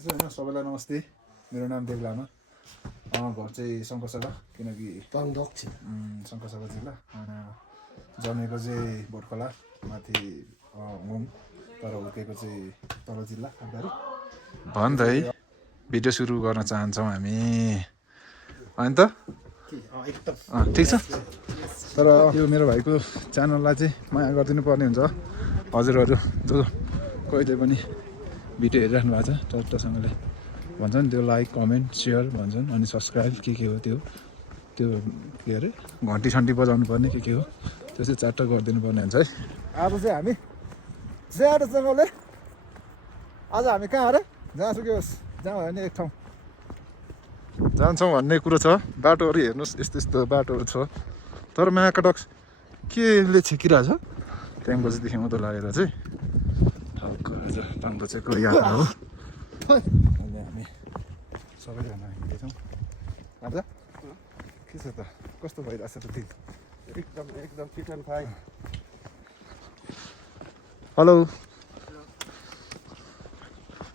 गर्दैछु होइन। सबैलाई नमस्ते, मेरो नाम देव लामा। घर चाहिँ शङ्करसभा, किनकि शङ्करसभा जिल्ला अनि जन्मेको चाहिँ भोटखोला माथि घुम, तर हुर्केको चाहिँ तल जिल्ला खालबारी। भन्दै भिडियो सुरु गर्न चाहन्छौँ हामी, होइन त? ठिक छ। तर यो मेरो भाइको च्यानललाई चाहिँ माया गरिदिनु पर्ने हुन्छ। हजुरहरू जो कहिले पनि भिडियो हेरिराख्नु भएको छ टट्टसँगले भन्छन् त्यो लाइक कमेन्ट सेयर भन्छन्, अनि सब्सक्राइब के हो त्यो के अरे घन्टी सन्टी बजाउनु पर्ने के हो त्यो चाहिँ चाट्ट गरिदिनु पर्ने हुन्छ है। आज चाहिँ हामी ज्यादासँगले आज हामी कहाँ अरे जहाँसुकै होस्, जहाँ भयो भने एक ठाउँ जान्छौँ भन्ने कुरो छ। बाटोहरू हेर्नुहोस्, यस्तो यस्तो बाटोहरू छ, तर महाकाडक्स केले छेकिरहेछ ट्याङ्को चाहिँदेखि उँधो लागेर चाहिँ पाङ्दो चाहिँ यात्रा हो। अहिले हामी सबैजना हिँड्दैछौँ। आज के छ त, कस्तो भइरहेछ त दिन? एकदम फिट एन्ड फाइन। हेलो,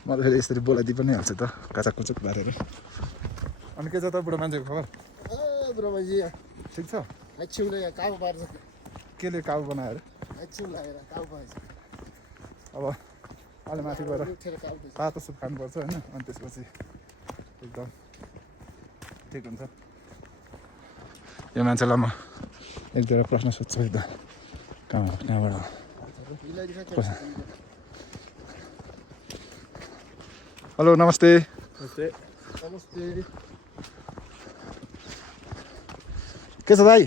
म त फेरि यसरी बोलाइदिइ पनि हाल्छु त काचाक कुचुक पारेर। अनि के छ त बुढो मान्छेको खबर? बुढो मान्छे ठिक छ? एकछिनले काबु पार्छ, केले काबु बनायो अरे? एकछिन लागेर काबु पार्छ। अब अलि माथि गएर उठेर काबु दिन्छ। तातो सुप खानुपर्छ होइन, अनि त्यसपछि एकदम ठिक हुन्छ। यो मान्छेलाई म एक दुईवटा प्रश्न सोध्छु है त, कहाँबाट हेलो नमस्ते। नमस्ते। के छ दाइ?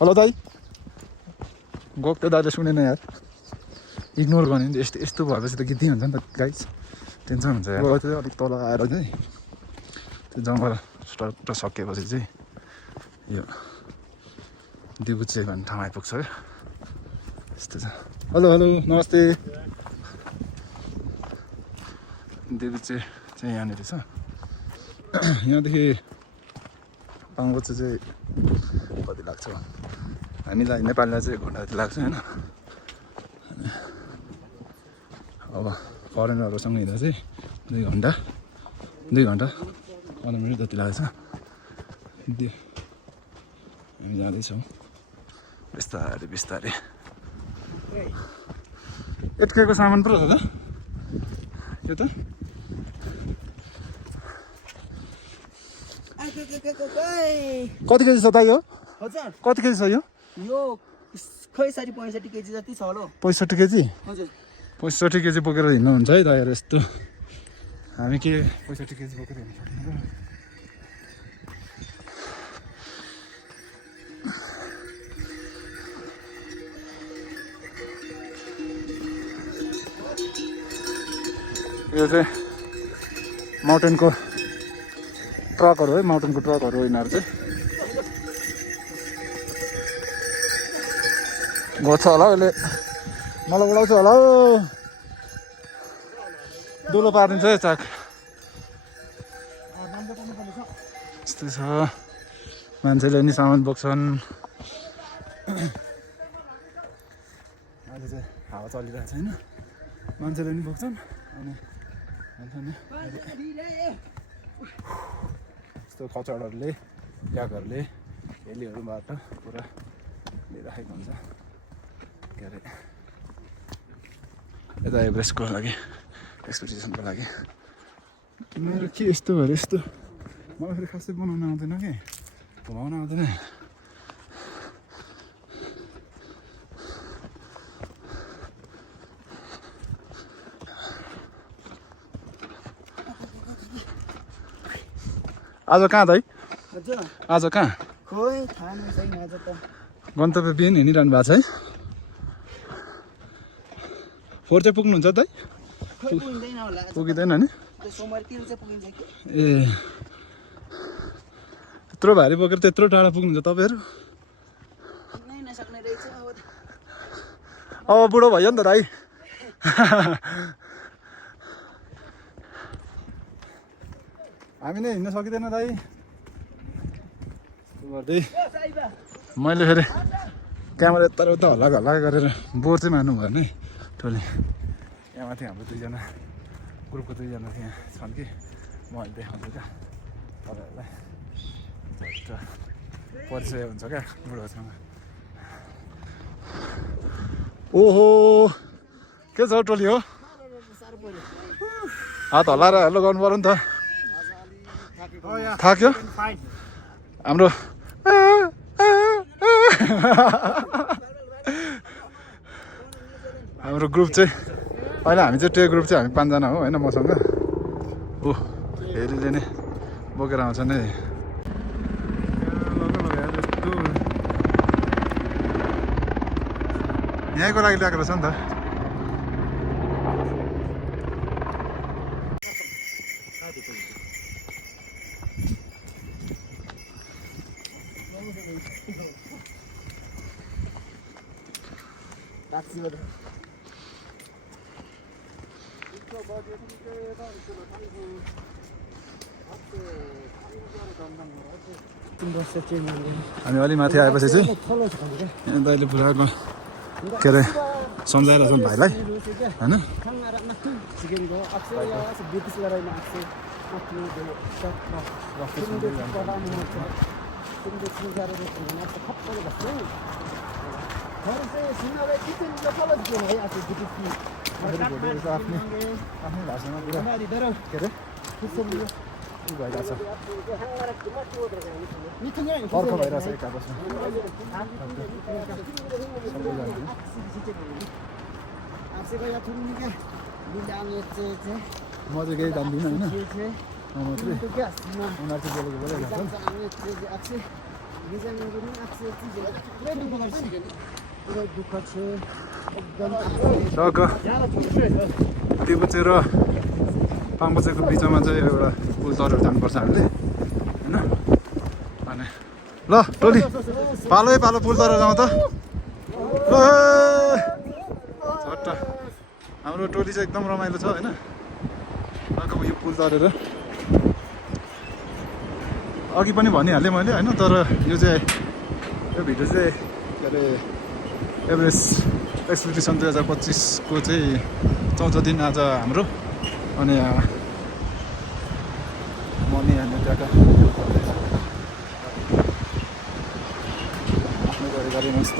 हेलो दाइ। गएको त्यो दाइले सुनेन यार, इग्नोर गर्ने नि। यस्तो भएपछि त गीतै हुन्छ नि त गाइस, टेन्सन हुन्छ यार। त्यो अलिक तल आएर चाहिँ त्यो जङ्गल स्टट सकेपछि चाहिँ यो दिबुचे भन्ने ठाउँ आइपुग्छ क्या, यस्तो छ। हेलो नमस्ते। दिबुचे चाहिँ यहाँनिर छ। यहाँदेखि पाङ्गोचे चाहिँ कति लाग्छ हामीलाई, नेपालीलाई चाहिँ घन्टा जति लाग्छ होइन। अब फरेनरहरूसँग हिँड्दा चाहिँ 2 घन्टा 15 मिनट जति लाग्छ। हामी जाँदैछौँ बिस्तारै। यत्तिको सामान पो रहेछ त यो त। कति केजी छ त यो? हजुर कति केजी छ यो? यो खै 65 केजी जति छ होला। 65 केजी? हजुर 65 केजी बोकेर हिँड्नुहुन्छ है दाइहरू। यस्तो हामी के 65 केजी बोकेर हिँड्नु सक्दैन। यो चाहिँ माउन्टेनको ट्रकहरू है, माउन्टेनको ट्रकहरू यिनीहरू चाहिँ घोच्छ होला अहिले, मलाई उडाउँछ होला हौ, दुलो पारिदिन्छ है चाक। यस्तो छ, मान्छेले नि सामान बोक्छन्। अहिले चाहिँ हावा चलिरहेको छ होइन, मान्छेले नि बोक्छन्। अनि यस्तो कचडहरूले यागहरूले हेलीहरूबाट पुरा लिइराखेको हुन्छ। के अरे यता एभरेस्टको लागि एक्सपिडिसनको लागि मेरो के यस्तो भएर यस्तो मलाई फेरि खासै बनाउन आउँदैन कि, घुमाउन आउँदैन। आज कहाँ दाइ? हजुर आज कहाँ? खोइ थाहा नै छैन आज त। गन्तव्य बिहान हिँडिरहनु भएको छ है। 4 चाहिँ पुग्नुहुन्छ दाइ? खै पुगिँदैन होला आज। पुगिँदैन नि? त्यो सोमबारतिर चाहिँ पुगिन्छ कि। ए त्यत्रो भारी बोकेर त्यत्रो टाढा पुग्नुहुन्छ तपाईँहरू? पुग्नै नसक्ने रहेछ अब। अब बुढो भयो नि त दाइ। हामी नै हिँड्न सकिँदैन दाइ। मैले फेरि क्यामेरा यता हल्ला गरेर बोर चाहिँ मान्नु भएन है टोली। यहाँ माथि हाम्रो 2 जना ग्रुपको 2 जना यहाँ छन् कि म अहिले देखाउँछु क्या तपाईँहरूलाई झट्ट परिचय हुन्छ क्या बुढोसँग ओहो के छ टोली हो हात हल्लाएर हेलो गर्नु पर्यो नि त थाक्यो हाम्रो हाम्रो ग्रुप चाहिँ अहिले हामी चाहिँ ग्रुप चाहिँ हामी 5 जना हो होइन मसँग ओ हेरीले नै बोकेर आउँछ नै यहीँको लागि ल्याएको रहेछ नि त हामी अलि माथि आएपछि चाहिँ यहाँ दाइले पुऱ्याएको के अरे सम्झाइरहेको छन् भाइलाई होइन आफ्नै भाषामा पुरा के अरे भइरहेछ अर्को भइरहेछ एक आपसमा म चाहिँ केही जान्दिनँ होइन उनीहरू चाहिँ बोलेको टिपुचे र पाङबुचेको बिचमा चाहिँ एउटा पुल तरेर जानुपर्छ हामीले होइन अनि ल टोली पालो पुल तरेर जाउँ त ल झट्ट हाम्रो टोली चाहिँ एकदम रमाइलो छ होइन अर्को यो पुल तरेर अघि पनि भनिहालेँ मैले होइन तर यो चाहिँ यो भिडियो चाहिँ के अरे एभरेस्ट एक्सपिडिसन 2025 को चाहिँ 4औं दिन आज हाम्रो अनि मनी हान्ने जग्गा आफ्नै गरी मस्त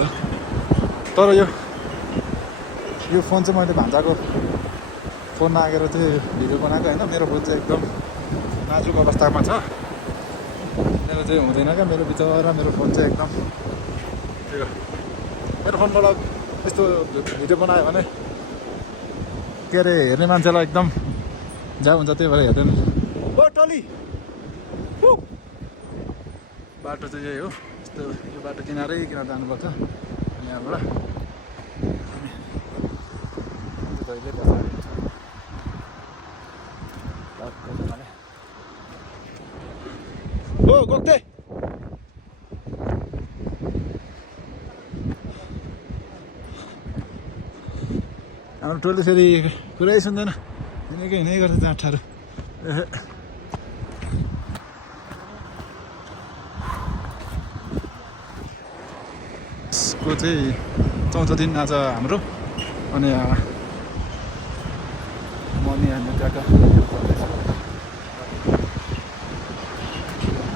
तर यो फोन चाहिँ मैले भान्जाको फोन मागेर चाहिँ भिडियो बनाएको होइन मेरो फोन चाहिँ एकदम नाजुक अवस्थामा छ मेरो चाहिँ हुँदैन क्या मेरो बिचरा मेरो फोन चाहिँ एकदम मेरो फोनबाट यस्तो भिडियो बनायो भने के अरे हेर्ने मान्छेलाई एकदम जा हुन्छ त्यही भएर हेर्दैन ओ टली बाटो चाहिँ यही हो यस्तो यो बाटो किनारै किनार जानुपर्छ अनि यहाँबाट ओ गोक्ते हाम्रो टोली फेरि कुरै सुन्दैन हिँडेकै गर्छ जाँठाहरू को चाहिँ 4औं दिन आज हाम्रो अनि मनी हान्ने जग्गा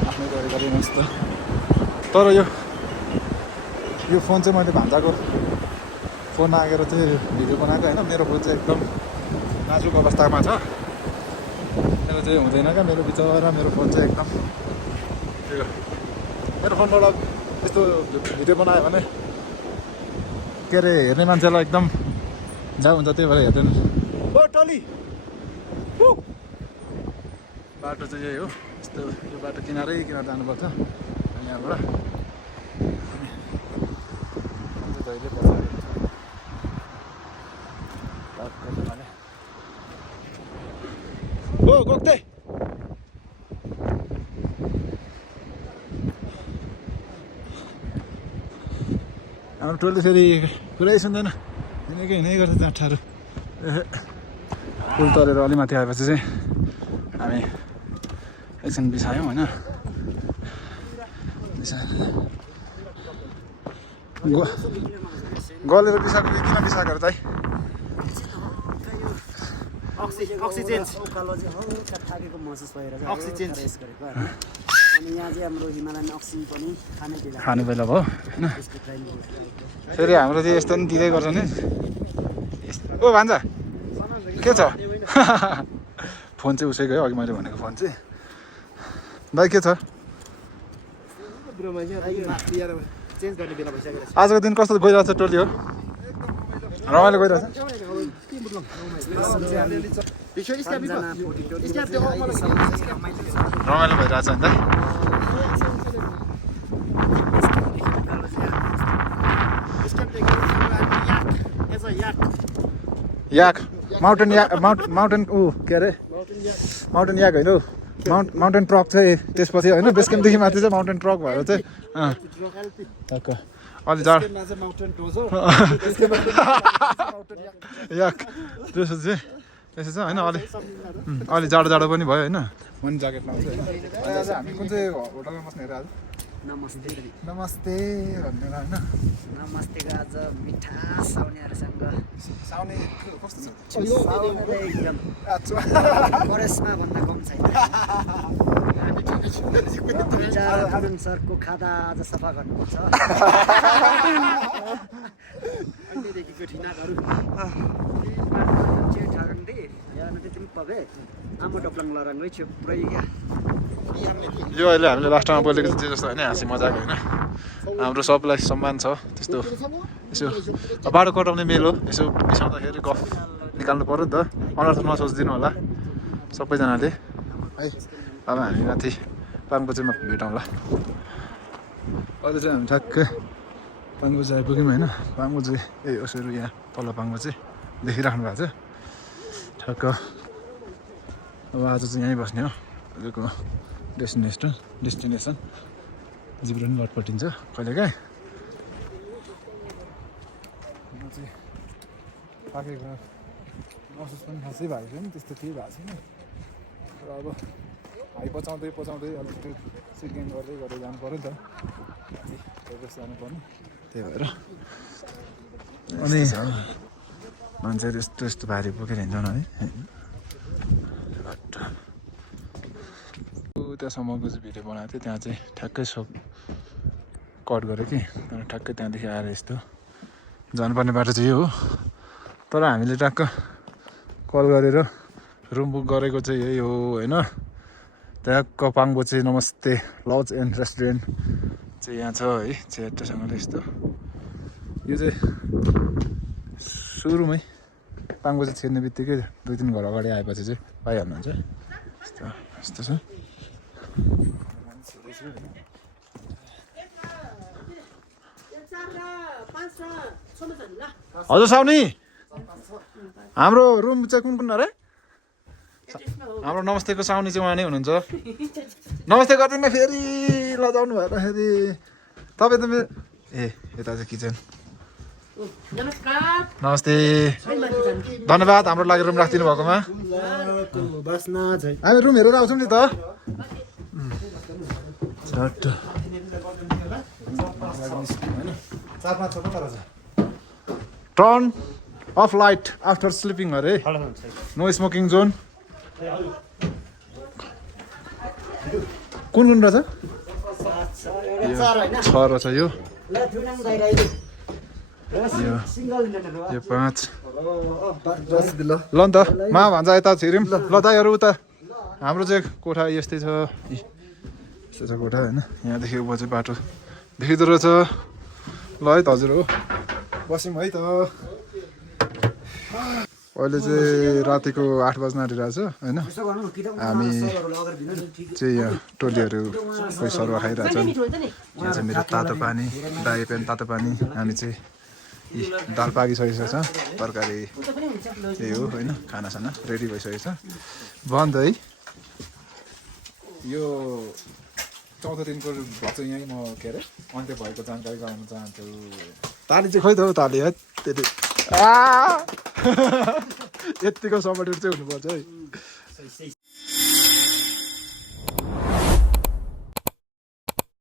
आफ्नै गरी मस्त तर यो फोन चाहिँ मैले भान्जाको फोन मागेर चाहिँ भिडियो बनाएको होइन मेरो फोन चाहिँ एकदम नाजुक अवस्थामा छ मेरो चाहिँ हुँदैन क्या मेरो बिचरा मेरो फोन चाहिँ एकदम मेरो फोनबाट यस्तो भिडियो बनायो भने के अरे हेर्ने मान्छेलाई एकदम जा हुन्छ त्यही भएर हेर्दैन ओ टली बाटो चाहिँ यही हो यस्तो यो बाटो किनारै किनार जानुपर्छ अनि यहाँबाट जहिले पछाडि ओ गोक्ते हाम्रो टोली फेरि कुरै सुन्दैन हिँडेकै गर्छ जाँठाहरू पुल तरेर अलि माथि आएपछि चाहिँ हामी एकछिन बिसायौँ होइन गलेर बिसाएको किन बिसाएको चाहिँ अक्सिजेन उकालो चाहिँ हल्का थाकेको महसुस भएर अक्सिजेन रेस गरेको होइन अनि यहाँ चाहिँ हाम्रो हिमालयन अक्सिजन पनि खाने बेला भयो होइन फेरि हाम्रो चाहिँ यस्तो नि दिँदै गर्छ नि ओ भान्जा के छ फोन चाहिँ उसै गयो अघि मैले भनेको फोन चाहिँ दाइ के छ आजको दिन कस्तो गइरहेको छ टोली हो रमाइलो गइरहेछ रमाइलो भइरहेछ नि त याक माउन्टेन ऊ के अरे माउन्टेन याक होइन हौ माउन्टेन ट्रक चाहिँ त्यसपछि होइन बेस क्याम्पदेखि माथि चाहिँ माउन्टेन ट्रक भएर चाहिँ अलि जाडो याक त्यसो चाहिँ यसो छ होइन अलि जाडो पनि भयो होइन मन ज्याकेट लाउँछ होइन आज हामी कुन चाहिँ होटलमा बस्ने आज नमस्ते नमस्ते भनेर होइन नमस्तेको आज मिठा साउनेहरूसँग साउने कस्तो छ साउने त एकदम फरेस्टमा भन्दा कम छैन गुरुङ सरको खादा आज सफा गर्नुपर्छ अहिलेदेखिको ठिनाकहरू पगे आमा टप्लाङ लराङ्गै थियो पुरै क्या यो अहिले हामीले लास्टमा बोलेको चाहिँ जस्तो होइन हाँसी मजाको होइन हाम्रो सबलाई सम्मान छ त्यस्तो यसो बाटो कटाउने मेल हो यसो बिसाउँदाखेरि गफ निकाल्नु पऱ्यो नि त अनर्थ नसोचिदिनु होला सबैजनाले है अब हामी माथि पाङबुचेमा भेटौँला अहिले चाहिँ हामी ठ्याक्कै पाङबुचे आइपुग्यौँ होइन पाङबुचे यसरी यहाँ तल पाङबुचे देखिराख्नु भएको छ ठ्याक्क अब आज चाहिँ यहीँ बस्ने हो अहिलेको डेस्टिनेसन जिब्रो पनि लटपटिन्छ कहिले काहीँ म चाहिँ पाकेको महसुस पनि खासै भएको छैन त्यस्तो केही भएको छैन र अब हाई पचाउँदै अलिकति सिक्किम गर्दै जानु पऱ्यो नि त जानु पर्ने त्यही भएर अनि मान्छेहरू यस्तो भारी बोकेर हिँड्छन् है त्यहाँसम्मको चाहिँ भिडियो बनाएको थिएँ त्यहाँ चाहिँ ठ्याक्कै सब कट गरेँ कि तर ठ्याक्कै त्यहाँदेखि आएर यस्तो जानुपर्ने बाटो चाहिँ यो हो तर हामीले ट्याक्क कल गरेर रुम बुक गरेको चाहिँ यही हो होइन ट्याक्क पाङबुचे नमस्ते लज एन्ड रेस्टुरेन्ट चाहिँ यहाँ छ है चेटसँगले यस्तो यो चाहिँ सुरुमै पाङबुचे छिर्ने बित्तिकै 2-3 घर अगाडि आएपछि चाहिँ पाइहाल्नुहुन्छ यस्तो छ हजुर साउनी हाम्रो रुम चाहिँ कुन अरे हाम्रो नमस्तेको साउनी चाहिँ उहाँ नै हुनुहुन्छ नमस्ते गर्दैन फेरि लजाउनु भएर फेरि तपाईँ त मेरो यता चाहिँ किचन नमस्ते धन्यवाद हाम्रो लागि रुम राखिदिनु भएकोमा हामी रुम हेरेर आउँछौँ नि त turn of light after sleeping अरे नो स्मोकिङ जोन कुन रहेछ छ रहेछ यो 5 ल नि त मा भन्छ यता छिर्यौँ ल दाइहरू उता हाम्रो चाहिँ कोठा यस्तै छ यस्तो छ कोठा होइन यहाँदेखि उँभो चाहिँ बाटो देखिँदो रहेछ ल है त हजुर हो बस्यौँ है त अहिले चाहिँ रातिको 8 बज्न आँटिरहेछ होइन हामी चाहिँ यहाँ टोलीहरू कोही सरुवा खाइरहेछन् यहाँ चाहिँ मेरो तातो पानी दाई पेन तातो पानी हामी चाहिँ दाल पाकिसकेको छ तरकारी त्यही हो होइन खानासाना रेडी भइसकेको छ बन्द है यो 14 दिनको भन्छ यहीँ म के अरे अन्त्य भएको जानकारी गराउन चाहन्छु ताली चाहिँ खोइ त हौ ताली है त्यति यत्तिको समटहरू चाहिँ हुनुपर्छ है